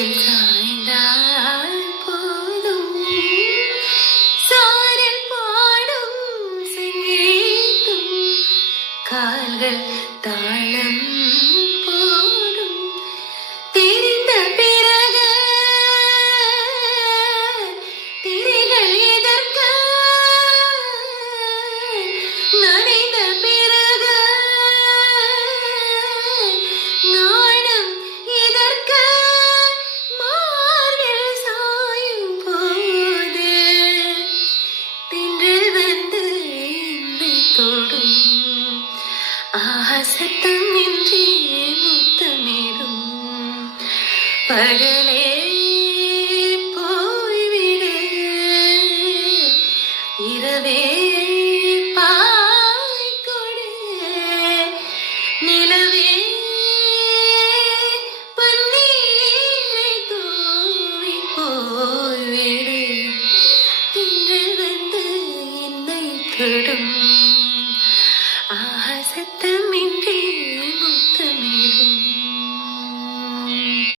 தோளில் சாய்ந்தால் போதும் சாரல் பாடும் சங்கீதம் கால்கள் தாளம் போடும் தெரிந்த பிறகு திரைகள் எதற்க நனைந்த பிறகு நாணம் எதற்க மார்பில் சாயும் போது திங்கள் வந்து என்னை தொடும் சத்தம் இன்றி முத்தமிடும் பகலை